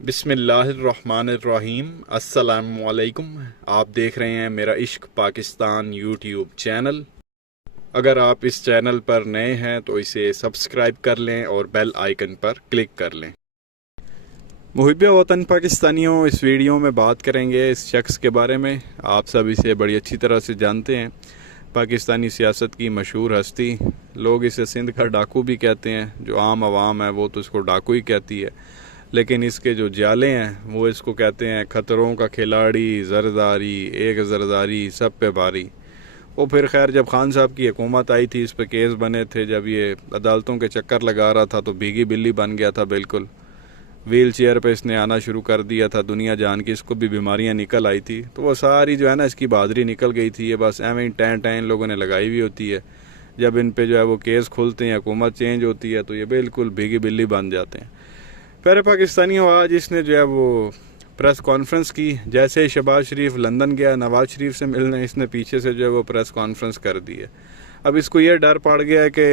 بسم اللہ الرحمن الرحیم۔ السلام علیکم۔ آپ دیکھ رہے ہیں میرا عشق پاکستان یوٹیوب چینل۔ اگر آپ اس چینل پر نئے ہیں تو اسے سبسکرائب کر لیں اور بیل آئیکن پر کلک کر لیں۔ محب وطن پاکستانیوں، اس ویڈیو میں بات کریں گے اس شخص کے بارے میں۔ آپ سب اسے بڑی اچھی طرح سے جانتے ہیں، پاکستانی سیاست کی مشہور ہستی۔ لوگ اسے سندھ کا ڈاکو بھی کہتے ہیں، جو عام عوام ہے وہ تو اس کو ڈاکو ہی کہتی ہے، لیکن اس کے جو جالے ہیں وہ اس کو کہتے ہیں خطروں کا کھلاڑی، زرداری، ایک زرداری سب پہ بھاری۔ وہ پھر خیر جب خان صاحب کی حکومت آئی تھی، اس پہ کیس بنے تھے، جب یہ عدالتوں کے چکر لگا رہا تھا تو بھیگی بلی بن گیا تھا، بالکل ویل چیئر پہ اس نے آنا شروع کر دیا تھا، دنیا جان کی اس کو بھی بیماریاں نکل آئی تھی، تو وہ ساری جو ہے نا اس کی بہادری نکل گئی تھی۔ یہ بس ایویں ٹین ٹین لوگوں نے لگائی ہوئی ہوتی ہے، جب ان پہ جو ہے وہ کیس کھلتے ہیں، حکومت چینج ہوتی ہے تو یہ بالکل بھیگی بلی بن جاتے ہیں۔ پیارے پاکستانیوں، آج اس نے جو ہے وہ پریس کانفرنس کی، جیسے ہی شہباز شریف لندن گیا نواز شریف سے ملنے، اس نے پیچھے سے جو ہے وہ پریس کانفرنس کر دی ہے۔ اب اس کو یہ ڈر پڑ گیا ہے کہ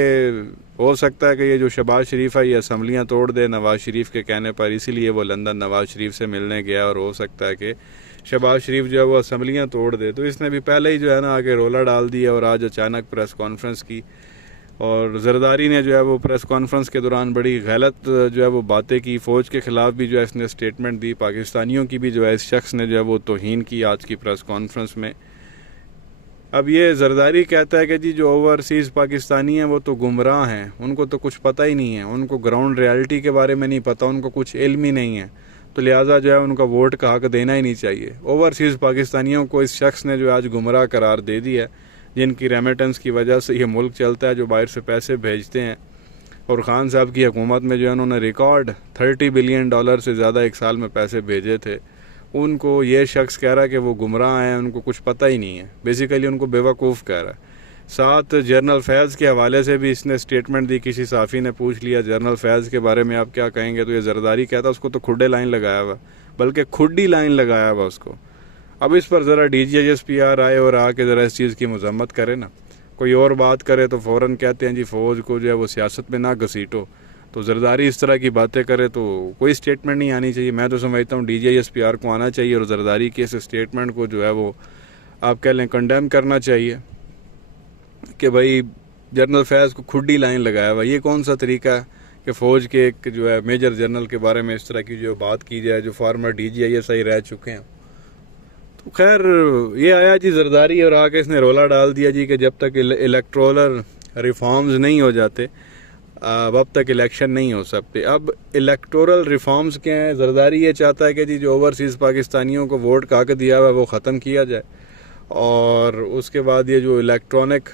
ہو سکتا ہے کہ یہ جو شہباز شریف ہے یہ اسمبلیاں توڑ دے نواز شریف کے کہنے پر، اسی لیے وہ لندن نواز شریف سے ملنے گیا، اور ہو سکتا ہے کہ شہباز شریف جو ہے وہ اسمبلیاں توڑ دے، تو اس نے بھی پہلے ہی جو ہے نا آگے رولا ڈال دیا اور آج اچانک پریس کانفرنس کی۔ اور زرداری نے جو ہے وہ پریس کانفرنس کے دوران بڑی غلط جو ہے وہ باتیں کی، فوج کے خلاف بھی جو ہے اس نے اسٹیٹمنٹ دی، پاکستانیوں کی بھی جو ہے اس شخص نے جو ہے وہ توہین کی آج کی پریس کانفرنس میں۔ اب یہ زرداری کہتا ہے کہ جی جو اوورسیز پاکستانی ہیں وہ تو گمراہ ہیں، ان کو تو کچھ پتہ ہی نہیں ہے، ان کو گراؤنڈ ریالٹی کے بارے میں نہیں پتہ، ان کو کچھ علم ہی نہیں ہے، تو لہٰذا جو ہے ان کا ووٹ کا حق دینا ہی نہیں چاہیے۔ اوورسیز پاکستانیوں کو اس شخص نے جو آج گمراہ قرار دے دیا ہے، جن کی ریمیٹنس کی وجہ سے یہ ملک چلتا ہے، جو باہر سے پیسے بھیجتے ہیں۔ اور خان صاحب کی حکومت میں جو ہے انہوں نے ریکارڈ $30 بلین سے زیادہ ایک سال میں پیسے بھیجے تھے، ان کو یہ شخص کہہ رہا ہے کہ وہ گمراہ ہیں، ان کو کچھ پتہ ہی نہیں ہے، بیسیکلی ان کو بیوقوف کہہ رہا ہے۔ ساتھ جنرل فیض کے حوالے سے بھی اس نے اسٹیٹمنٹ دی، کسی صحافی نے پوچھ لیا جنرل فیض کے بارے میں آپ کیا کہیں گے، تو یہ زرداری کہتا اس کو تو کھڈے لائن لگایا ہوا، بلکہ کھڈی لائن لگایا ہوا اس کو۔ اب اس پر ذرا D G S P R آئے اور آ کے ذرا اس چیز کی مذمت کرے نا، کوئی اور بات کرے تو فوراً کہتے ہیں جی فوج کو جو ہے وہ سیاست میں نہ گھسیٹو، تو زرداری اس طرح کی باتیں کرے تو کوئی اسٹیٹمنٹ نہیں آنی چاہیے۔ میں تو سمجھتا ہوں D G S P R کو آنا چاہیے اور زرداری کے اس اسٹیٹمنٹ کو جو ہے وہ آپ کہہ لیں کنڈیم کرنا چاہیے کہ بھائی جنرل فیض کو کھڈی لائن لگایا ہوا۔ یہ کون سا طریقہ ہے کہ فوج کے ایک جو ہے میجر جنرل کے بارے میں اس طرح کی جو بات کی جائے، جو former D G S I رہ چکے ہیں۔ خیر یہ آیا جی زرداری اور آ کے اس نے رولا ڈال دیا جی کہ جب تک الیکٹرولر ریفارمز نہیں ہو جاتے اب تک الیکشن نہیں ہو سکتے۔ اب الیکٹورل ریفارمز کیا ہیں؟ زرداری یہ چاہتا ہے کہ جی جو اوورسیز پاکستانیوں کو ووٹ کا حق دیا ہوا ہے وہ ختم کیا جائے، اور اس کے بعد یہ جو الیکٹرانک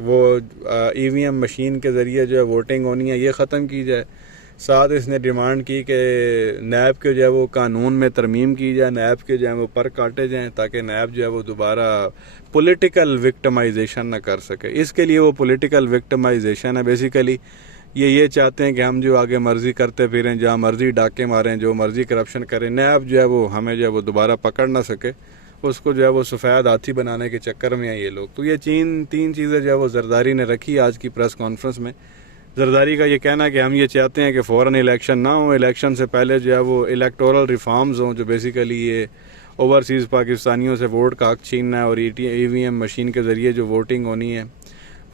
وہ ای وی ایم مشین کے ذریعے جو ہے ووٹنگ ہونی ہے یہ ختم کی جائے۔ ساتھ اس نے ڈیمانڈ کی کہ نیب کے جو ہے وہ قانون میں ترمیم کی جائے، نیب کے جو ہے وہ پر کاٹے جائیں تاکہ نیب جو ہے وہ دوبارہ پولیٹیکل وکٹمائزیشن نہ کر سکے۔ اس کے لیے وہ پولیٹیکل وکٹمائزیشن ہے، بیسیکلی یہ چاہتے ہیں کہ ہم جو آگے مرضی کرتے پھریں، جہاں مرضی ڈاکے ماریں، جو مرضی کرپشن کریں، نیب جو ہے وہ ہمیں جو ہے وہ دوبارہ پکڑ نہ سکے، اس کو جو ہے وہ سفید ہاتھی بنانے کے چکر میں ہیں یہ لوگ۔ تو یہ تین چیزیں جو ہے وہ زرداری نے رکھی آج کی پریس کانفرنس میں۔ زرداری کا یہ کہنا ہے کہ ہم یہ چاہتے ہیں کہ فوراً الیکشن نہ ہوں، الیکشن سے پہلے جو ہے وہ الیکٹورل ریفارمز ہوں، جو بیسیکلی یہ اوورسیز پاکستانیوں سے ووٹ کا حق چھیننا ہے اور ای وی ایم مشین کے ذریعے جو ووٹنگ ہونی ہے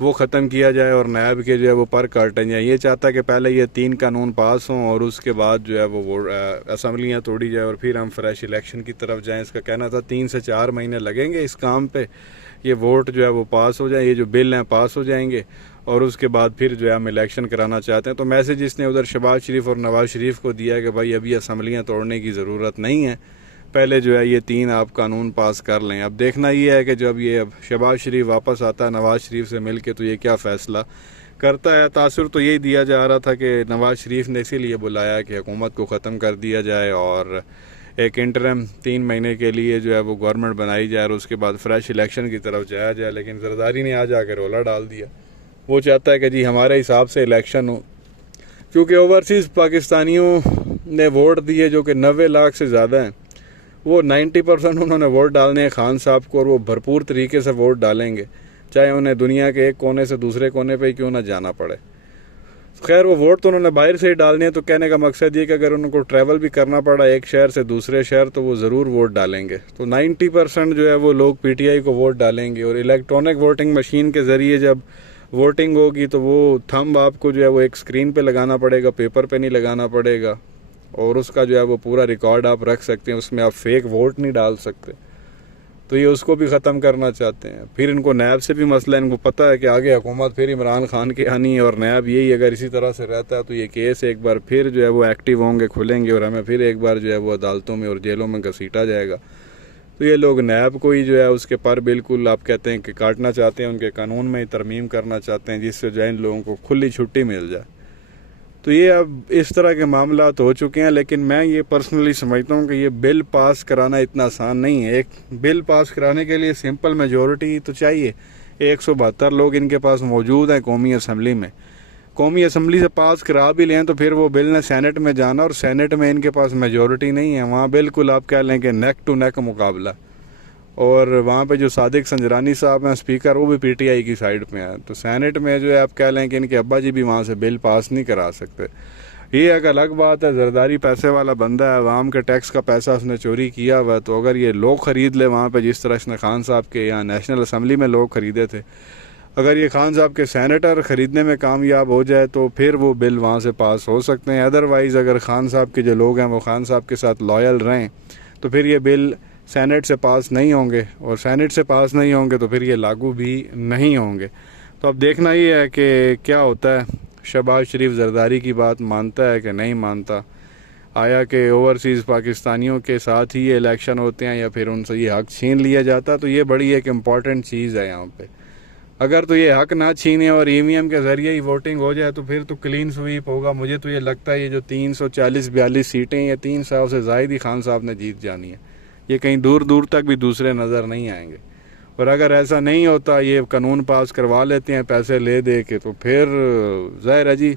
وہ ختم کیا جائے، اور نیب کے جو ہے وہ پر کاٹیں جائیں۔ یہ چاہتا ہے کہ پہلے یہ 3 قانون پاس ہوں اور اس کے بعد جو ہے وہ اسمبلیاں توڑی جائے اور پھر ہم فریش الیکشن کی طرف جائیں۔ اس کا کہنا تھا 3 سے 4 مہینے لگیں گے اس کام پہ، یہ ووٹ جو ہے وہ پاس ہو جائیں، یہ جو بل ہیں پاس ہو جائیں گے، اور اس کے بعد پھر جو ہے ہم الیکشن کرانا چاہتے ہیں۔ تو میسج اس نے ادھر شہباز شریف اور نواز شریف کو دیا ہے کہ بھائی ابھی اسمبلیاں توڑنے کی ضرورت نہیں ہے، پہلے جو ہے یہ 3 آپ قانون پاس کر لیں۔ اب دیکھنا یہ ہے کہ جب یہ اب شہباز شریف واپس آتا ہے نواز شریف سے مل کے تو یہ کیا فیصلہ کرتا ہے۔ تاثر تو یہی دیا جا رہا تھا کہ نواز شریف نے اسی لیے بلایا کہ حکومت کو ختم کر دیا جائے اور ایک انٹرم 3 مہینے کے لیے جو ہے وہ گورنمنٹ بنائی جائے اور اس کے بعد فریش الیکشن کی طرف جایا جائے، لیکن زرداری نے آج آ کے رولا ڈال دیا۔ وہ چاہتا ہے کہ جی ہمارے حساب سے الیکشن ہو، کیونکہ اوورسیز پاکستانیوں نے ووٹ دیے جو کہ 90 لاکھ سے زیادہ ہیں، وہ 90% انہوں نے ووٹ ڈالنے ہیں خان صاحب کو، اور وہ بھرپور طریقے سے ووٹ ڈالیں گے، چاہے انہیں دنیا کے ایک کونے سے دوسرے کونے پہ کیوں نہ جانا پڑے۔ خیر وہ ووٹ تو انہوں نے باہر سے ہی ڈالنے ہیں، تو کہنے کا مقصد یہ کہ اگر ان کو ٹریول بھی کرنا پڑا ایک شہر سے دوسرے شہر تو وہ ضرور ووٹ ڈالیں گے. تو 90% جو ہے وہ لوگ پی ٹی آئی کو ووٹ ڈالیں گے. اور الیکٹرانک ووٹنگ مشین کے ذریعے جب ووٹنگ ہوگی تو وہ تھمب آپ کو جو ہے وہ ایک سکرین پہ لگانا پڑے گا، پیپر پہ نہیں لگانا پڑے گا، اور اس کا جو ہے وہ پورا ریکارڈ آپ رکھ سکتے ہیں. اس میں آپ فیک ووٹ نہیں ڈال سکتے. تو یہ اس کو بھی ختم کرنا چاہتے ہیں. پھر ان کو نیب سے بھی مسئلہ، ان کو پتہ ہے کہ آگے حکومت پھر عمران خان کی آنی ہے، اور نیب یہی اگر اسی طرح سے رہتا ہے تو یہ کیس ایک بار پھر جو ہے وہ ایکٹیو ہوں گے، کھلیں گے، اور ہمیں پھر ایک بار جو ہے وہ عدالتوں میں اور جیلوں میں گھسیٹا جائے گا. تو یہ لوگ نیب کو ہی جو ہے اس کے پر بالکل آپ کہتے ہیں کہ کاٹنا چاہتے ہیں، ان کے قانون میں ہی ترمیم کرنا چاہتے ہیں جس سے جو ہے ان لوگوں کو کھلی چھٹی مل جائے. تو یہ اب اس طرح کے معاملات ہو چکے ہیں. لیکن میں یہ پرسنلی سمجھتا ہوں کہ یہ بل پاس کرانا اتنا آسان نہیں ہے. ایک بل پاس کرانے کے لیے سمپل میجورٹی تو چاہیے. 172 لوگ ان کے پاس موجود ہیں قومی اسمبلی میں. قومی اسمبلی سے پاس کرا بھی لیں تو پھر وہ بل نے سینٹ میں جانا، اور سینٹ میں ان کے پاس میجورٹی نہیں ہے. وہاں بالکل آپ کہہ لیں کہ نیک ٹو نیک مقابلہ. اور وہاں پہ جو صادق سنجرانی صاحب ہیں اسپیکر، وہ بھی پی ٹی آئی کی سائڈ پہ ہیں. تو سینٹ میں جو ہے آپ کہہ لیں کہ ان کے ابا جی بھی وہاں سے بل پاس نہیں کرا سکتے. یہ ایک الگ بات ہے. زرداری پیسے والا بندہ ہے، عوام کے ٹیکس کا پیسہ اس نے چوری کیا ہوا ہے. تو اگر یہ لوگ خرید لے وہاں پہ جس طرح اس نے خان صاحب کے یہاں نیشنل اسمبلی میں لوگ خریدے تھے، اگر یہ خان صاحب کے سینیٹر خریدنے میں کامیاب ہو جائے تو پھر وہ بل وہاں سے پاس ہو سکتے ہیں. ادروائز اگر خان صاحب کے جو لوگ ہیں وہ خان صاحب کے ساتھ لائل رہیں تو پھر یہ بل سینٹ سے پاس نہیں ہوں گے، اور سینٹ سے پاس نہیں ہوں گے تو پھر یہ لاگو بھی نہیں ہوں گے. تو اب دیکھنا یہ ہے کہ کیا ہوتا ہے. شہباز شریف زرداری کی بات مانتا ہے کہ نہیں مانتا؟ آیا کہ اوورسیز پاکستانیوں کے ساتھ ہی یہ الیکشن ہوتے ہیں یا پھر ان سے یہ حق چھین لیا جاتا؟ تو یہ بڑی ایک امپورٹنٹ چیز ہے یہاں پہ. اگر تو یہ حق نہ چھینے اور ای وی ایم کے ذریعے ہی ووٹنگ ہو جائے تو پھر تو کلین سویپ ہوگا. مجھے تو یہ لگتا ہے یہ جو 340-42 سیٹیں یہ 300 سے زائد ہی خان صاحب نے جیت جانی ہے. یہ کہیں دور دور تک بھی دوسرے نظر نہیں آئیں گے. اور اگر ایسا نہیں ہوتا، یہ قانون پاس کروا لیتے ہیں پیسے لے دے کے، تو پھر ظاہر ہے جی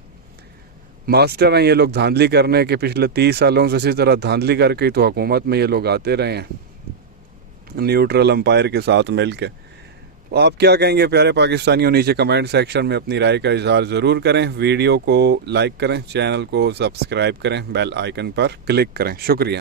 ماسٹر ہیں یہ لوگ دھاندلی کرنے کے. پچھلے 30 سالوں سے اسی طرح دھاندلی کر کے تو حکومت میں یہ لوگ آتے رہے ہیں نیوٹرل امپائر کے ساتھ مل کے. آپ کیا کہیں گے پیارے پاکستانیوں؟ نیچے کمنٹ سیکشن میں اپنی رائے کا اظہار ضرور کریں. ویڈیو کو لائک کریں، چینل کو سبسکرائب کریں، بیل آئیکن پر کلک کریں. شکریہ.